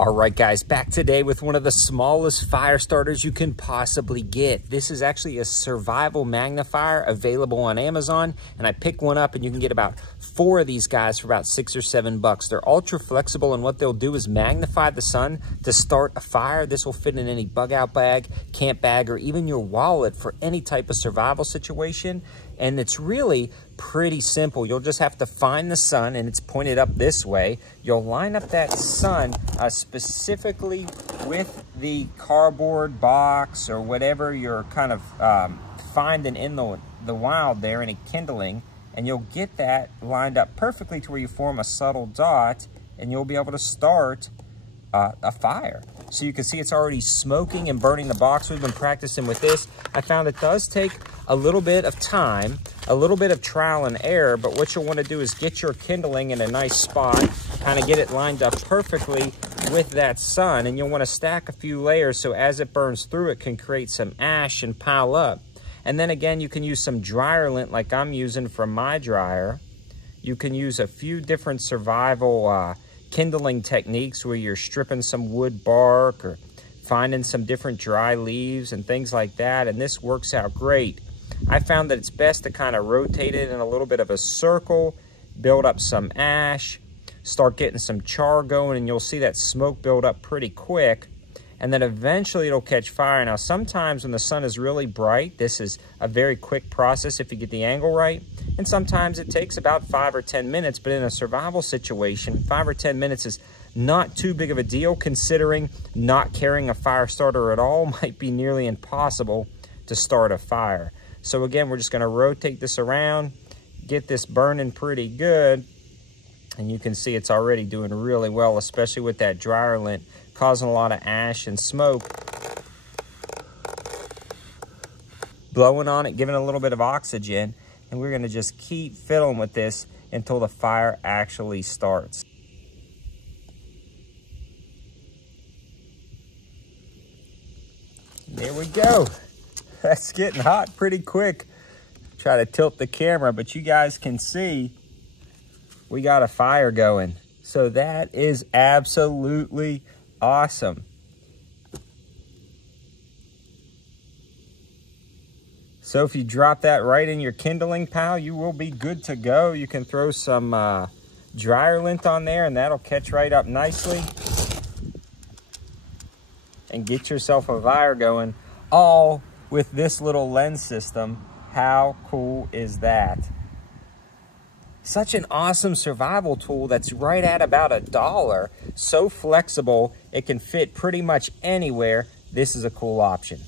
All right, guys, back today with one of the smallest fire starters you can possibly get. This is actually a survival magnifier available on Amazon, and I picked one up and you can get about 4 of these guys for about $6 or $7. They're ultra flexible, and what they'll do is magnify the sun to start a fire. This will fit in any bug out bag, camp bag, or even your wallet for any type of survival situation. And it's really pretty simple. You'll just have to find the sun, and it's pointed up this way. You'll line up that sun specifically with the cardboard box or whatever you're kind of finding in the wild there, in a kindling, and you'll get that lined up perfectly to where you form a subtle dot, and you'll be able to start a fire. So you can see it's already smoking and burning the box. We've been practicing with this. I found it does take a little bit of time, a little bit of trial and error, but what you'll want to do is get your kindling in a nice spot, kind of get it lined up perfectly with that sun, and you'll want to stack a few layers so as it burns through, it can create some ash and pile up. And then again, you can use some dryer lint like I'm using from my dryer. You can use a few different survival kindling techniques where you're stripping some wood bark or finding some different dry leaves and things like that, and this works out great. I found that it's best to kind of rotate it in a little bit of a circle, build up some ash, start getting some char going, and you'll see that smoke build up pretty quick, and then eventually it'll catch fire. Now sometimes when the sun is really bright, this is a very quick process if you get the angle right, and sometimes it takes about 5 or 10 minutes, but in a survival situation, 5 or 10 minutes is not too big of a deal, considering not carrying a fire starter at all might be nearly impossible to start a fire. So again, we're just going to rotate this around, get this burning pretty good, and you can see it's already doing really well, especially with that dryer lint causing a lot of ash and smoke. Blowing on it, giving it a little bit of oxygen, and we're going to just keep fiddling with this until the fire actually starts. There we go. That's getting hot pretty quick. Try to tilt the camera, but you guys can see we got a fire going. So that is absolutely awesome. So if you drop that right in your kindling pile, you will be good to go. You can throw some dryer lint on there, and that'll catch right up nicely. And get yourself a fire going, all with this little lens system. How cool is that? Such an awesome survival tool that's right at about $1. So flexible, it can fit pretty much anywhere. This is a cool option.